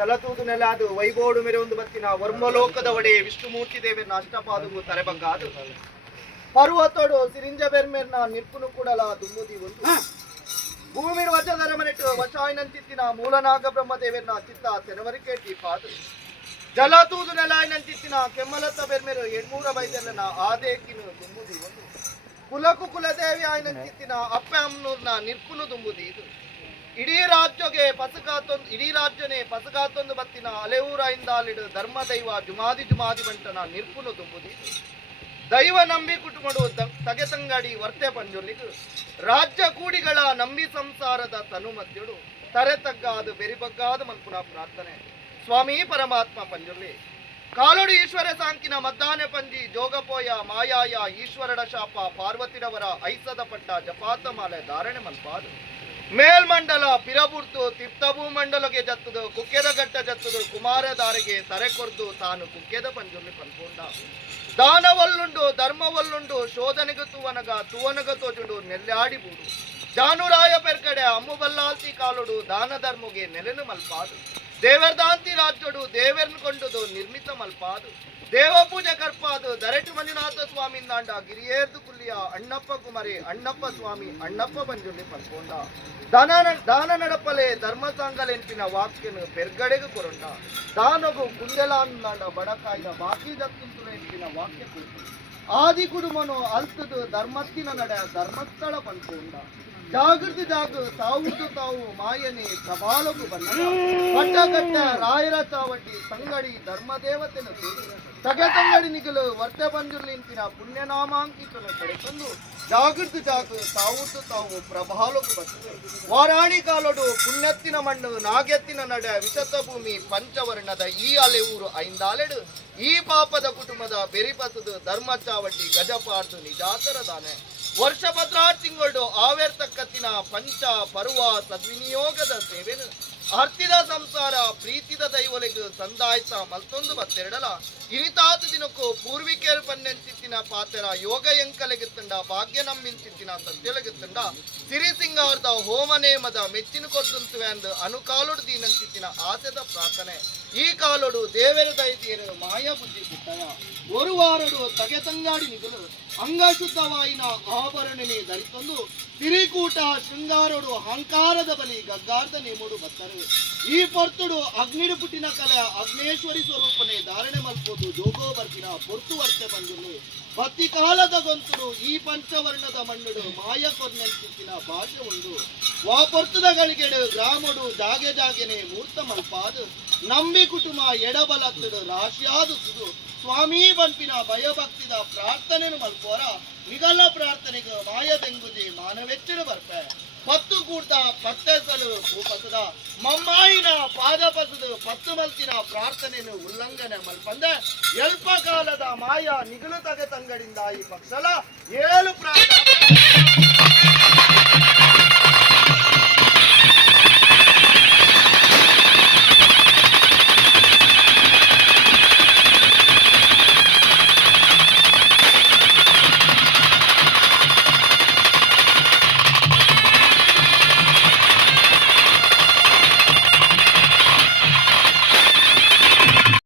ಜಲತೂದು ನೆಲಾದು ವೈಬೋಡು ಮೇರೆ ಒಂದು ಬತ್ತಿನ ವರ್ಮಲೋಕದ ಒಡೆ ವಿಷ್ಣುಮೂರ್ತಿ ದೇವರನ್ನ ಅಷ್ಟಪಾದುಗು ತರೆಬಂಗಾದು ಪರ್ವತೋಡು ಸಿರಿಂಜ ಬೆರ್ಮೇರ್ನ ನಿರ್ಪುನು ಕೂಡಲ ದುಮ್ಮುದಿ ಒಂದು ಭೂಮಿ ವಚದರ ಮನೆಟ್ಟು ವಶಾಯಿನಂತಿತ್ತಿನ ಮೂಲನಾಗ ಬ್ರಹ್ಮದೇವರನ್ನ ಚಿತ್ತ ತೆನವರಿಕೇಟಿ ಪಾದು ಜಲತೂದು ನೆಲಾಯಿನಂತಿತ್ತಿನ ಕೆಮ್ಮಲತ್ತ ಬೆರ್ಮೇರು 800 ಬೈದೆಲ್ಲನ ಆದೇಕಿನು ದುಮ್ಮುದಿ ಒಂದು ಕುಲಕು ಕುಲದೇವಿ ಆಯ್ನಂತಿತ್ತಿನ ಅಪ್ಪೆ ಅಮ್ನೂರ್ನ ನಿರ್ಪುನು ದುಂಬುದಿ ಇದು ಇಡೀ ರಾಜ್ಯಗೆ ಪಸಗಾತೊಂದು ಬತ್ತಿನ ಅಲೆಯೂರಾಯಿಂದ ಅಲ್ಲಿಡು ಧರ್ಮ ದೈವ ಜುಮಾದಿ ಬಂಟನ ನಿರ್ಪುನು ದುಂಬುದಿ ದೈವ ನಂಬಿ ಕುಟುಂಬಡು ತಗೆತಂಗಡಿ ವರ್ತೆ ಪಂಜೊಲ್ಲಿಗು ರಾಜ್ಯ ಕೂಡಿಗಳ ನಂಬಿ ಸಂಸಾರದ ತನು ಮಧ್ಯಡು ತರೆ ತಗ್ಗಾದು ಬೆರಿಬಗ್ಗಾದ ಮನ್ಪುನ ಪ್ರಾರ್ಥನೆ ಸ್ವಾಮಿ ಪರಮಾತ್ಮ ಪಂಜೊಲ್ಲಿ ಕಾಲೋಡು ಈಶ್ವರ ಸಾಂಕಿನ ಮದ್ದಾನೆ ಪಂಜಿ ಜೋಗಪೋಯ ಮಾಯಾಯ ಈಶ್ವರಡ ಶಾಪ ಪಾರ್ವತಿರವರ ಐಸದ ಪಟ್ಟ ಜಪಾತ ಮಾಲೆ ಧಾರಣೆ ಮಲ್ಪಾದು ಮೇಲ್ಮಂಡಲ ಪಿರಬುರ್ತು ತಿರ್ತಭೂ ಮಂಡಲಗೆ ಜತ್ತದು ಕುಕ್ಕೆದ ಗಟ್ಟ ಜತ್ತದು ಕುಮಾರ ದಾರಿಗೆ ತರೆ ಕೊರ್ದು ತಾನು ಕುಕ್ಕೆದ ಪಂಜುರ್ಲಿ ಪನ್ಕೊಂಡ ದಾನವಲ್ಲುಂಡು ಧರ್ಮವಲ್ಲುಂಡು ಶೋಧನೆಗೆ ತುವನಗ ತೋಜುಂಡು ನೆಲ್ಲಾಡಿಬೂಡು ಜಾನುರಾಯ ಪೆರ್ಕಡೆ ಅಮ್ಮು ಬಲ್ಲಾಲ್ತಿ ಕಾಲುಡು ದಾನ ಧರ್ಮಗೆ ನೆಲೆನು ಮಲ್ಪಾದು ದೇವರ್ದಾಂತಿ ರಾಜ್ಯಡು ದೇವರ್ನ ಕೊಂಡುದು ನಿರ್ಮಿತ ಮಲ್ಪಾದು ದೇವ ಪೂಜೆ ಕರ್ಪಾದು ದರೆಟು ಮಂಜುನಾಥ ಸ್ವಾಮಿ ದಾಂಡ ಗಿರಿಯೇರ್ದು ಕುಲ್ಲಿಯ ಅಣ್ಣಪ್ಪ ಕುಮಾರಿ ಅಣ್ಣಪ್ಪ ಸ್ವಾಮಿ ಅಣ್ಣಪ್ಪ ಬಂಜುಂಡಿ ಪಲ್ಕೊಂಡ ದಾನ ನಡಪಲೆ ಧರ್ಮ ಸಾಂಗಲೆಂಪಿನ ವಾಕ್ಯನು ಪೆರ್ಗಡೆಗೆ ಕೊರಂಡ ದಾನಗು ಕುಂದೆಲಾಂಡ ಬಡಕಾಯ್ದ ಬಾಕಿ ದತ್ತುಂತುಲೆಂಪಿನ ವಾಕ್ಯ ಕೊಟ್ಟು ಆದಿ ಕುಡುಮನು ಅಲ್ತದು ಧರ್ಮತ್ತಿನ ನಡೆ ಧರ್ಮಸ್ಥಳ ಪನ್ಕೊಂಡ ಜಾಗೃತಿ ತಾವು ಮಾಯನೆ ಸವಾಲಗು ಬಂದ ಕಟ್ಟ ರಾಯರ ಚಾವಟಿ ಸಂಗಡಿ ಧರ್ಮದೇವತೆನ ತಗೆತಂಗಡಿ ನಿಗಲು ವರ್ತೆ ಬಂಜುರ್ಲಿಂಪಿನ ಪುಣ್ಯನಾಮಾಂಕಿತನ ಪಡೆಕೊಂಡು ಜಾಗೃತಿ ತಾವು ಪ್ರಭಾಲಗು ಬಂದ ವಾರಾಣಿ ಕಾಲೊಡು ಪುಣ್ಯತ್ತಿನ ಮಣ್ಣು ನಾಗೆತ್ತಿನ ನಡೆ ವಿಶತ ಭೂಮಿ ಪಂಚವರ್ಣದ ಈ ಅಲೆ ಊರು ಐಂದಾಲೆಡು ಈ ಪಾಪದ ಕುಟುಂಬದ ಬೆರಿಪಸದು ಧರ್ಮ ಚಾವಟಿ ಗಜಪಾರ್ದು ನಿಜಾತರ ದಾನೆ ವರ್ಷ ತಿಂಗಳು ಆವೇರ್ತಕ್ಕತ್ತಿನ ಪಂಚ ಪರ್ವ ಸದ್ವಿನಿಯೋಗದ ಸೇವೆನು ಅರ್ತಿದ ಸಂಸಾರ ಪ್ರೀತಿದ ದೈವಲಿಗೂ ಸಂದಾಯ್ತ ಮತ್ತೊಂದು ಬತ್ತೆರಡಲ ಇನಿತಾತು ದಿನಕ್ಕೂ ಪೂರ್ವಿಕೇರು ಪನ್ನೆಂಚಿತ್ತಿನ ಪಾತೆರ ಯೋಗ ಎಂಕಲೆಗಿತ್ತಂಡ ಭಾಗ್ಯ ನಂಬಿಂಚಿತ್ತಿನ ಸತ್ಯಲಗಿತ್ತಂಡ ಸಿರಿಸಿಂಗಾರ್ದ ಹೋಮನೇಮದ ಮೆಚ್ಚಿನ ಕೊಡ್ತುಂತುವೆ ಅಂದು ಅನುಕಾಲುಡು ದೀನಂಚಿತ್ತಿನ ಆಸೆದ ಪ್ರಾರ್ಥನೆ ಈ ಕಾಲುಡು ದೇವರ ದೈತಿಯರು ಮಾಯಾ ಬುದ್ಧಿ ಬಿಟ್ಟಯ ஒரு வாரಡು ತಗೆತಂಗಾಡಿ ನಿಗಲು ಅಂಗಶುದ್ಧವಾಯಿನ ಆಭರಣನೆ ಧರಿತಂದು ತಿರಿಕೂಟ ಶೃಂಗಾರಡು ಅಹಂಕಾರದ ಬಲಿ ಗಗ್ಗಾರ್ಧ ನೇಮುಡು ಬತ್ತರು ಈ ಪೊರ್ತುಡು ಅಗ್ನಿಡು ಪುಟ್ಟಿನ ಕಲೆ ಅಗ್ನೇಶ್ವರಿ ಸ್ವರೂಪನೆ ಧಾರಣೆ ಮಲ್ಪೋದು ಜೋಗೋ ಬರ್ತಿನ ಪೊರ್ತು ವರ್ತೆ ಬಂದು ಭಕ್ತಿ ಕಾಲದ ಗೊಂತುಡು ಈ ಪಂಚವರ್ಣದ ಮಣ್ಣುಡು ಮಾಯ ಕೊರ್ನೆಂತಿನ ಭಾಷೆ ಉಂಡು ವಾ ಪೊರ್ತದ ಗಳಿಗೆಡು ಗ್ರಾಮಡು ಜಾಗೆನೆ ಮೂರ್ತ ಮಲ್ಪಾದು ನಂಬಿ ಕುಟುಂಬ ಎಡಬಲತ್ತಡು ರಾಶಿಯಾದು ಸುದು ಸ್ವಾಮಿ ಬಂಪಿನ ಭಯಭಕ್ತಿದ ಪ್ರಾರ್ಥನೆನು ಮಲ್ಪೋರ ನಿಗಲ ಪ್ರಾರ್ಥನೆಗೆ ಮಾಯದೆಂಗುದಿ ಮಾನವೆಚ್ಚಡು ಬರ್ಪೆ ಪತ್ತು ಕೂಡ್ದ ಪತ್ತೆಸಲು ಭೂಪಸದ ಮಮ್ಮಾಯಿನ ಪಾದಪಸದು ಪತ್ತು ಮಲ್ತಿನ ಪ್ರಾರ್ಥನೆಯನ್ನು ಉಲ್ಲಂಘನೆ ಮಲ್ಪಂದೆ ಎಲ್ಪ ಕಾಲದ ಮಾಯ ನಿಗಲು ತಗೆತಂಗಡಿಂದ ಈ ಪಕ್ಷಲ ಏಳು